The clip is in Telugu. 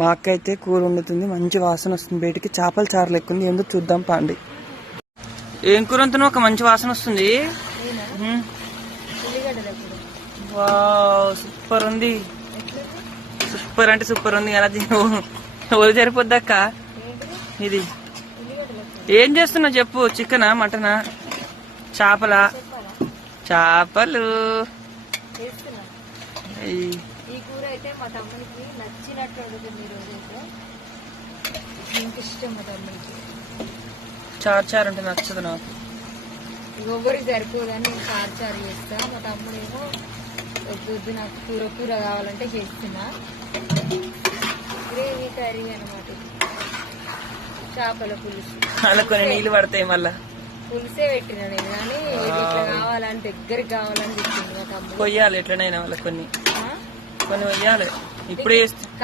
మా అక్క అయితే కూర వండుతుంది, మంచి వాసన వస్తుంది బయటికి. చేపల చారు లెక్కుంది, ఎందుకు చూద్దాం పాండి. ఏం కూర వండుతున్నావు? ఒక మంచి వాసన వస్తుంది. వావ్, సూపర్ ఉంది. సూపర్ అంటే సూపర్ ఉంది కదా. ఓలు సరిపోద్ది అక్క. ఇది ఏం చేస్తున్నావు చెప్పు? చికెనా, మటనా, చేపలా? చేపలు. ఈ కూర అయితే మా తమ్మునికి నచ్చినట్టు అడుగుతుంది. ఈరోజు అయితే ఇంక ఇష్టం మా తమ్మునికి. చారు అంటే నచ్చదు నాకు. ఎవరికి సరిపోదని నేను చారు చేస్తా. మా తమ్ముడేమో వద్దు నాకు కూర కావాలంటే చేస్తున్నా. గ్రేవీ కర్రీ అనమాట, చేపల పులుసు. అలా కొన్ని నీళ్ళు పడతాయి, మళ్ళా పులుసే పెట్టినా నేను. కానీ ఇట్లా కావాలని దగ్గరికి కావాలని చెప్పింది మా తమ్ముడు. కొయ్యాలి ఎట్లనైనా వాళ్ళ కొన్ని కొయ్యాలి. ఇప్పుడే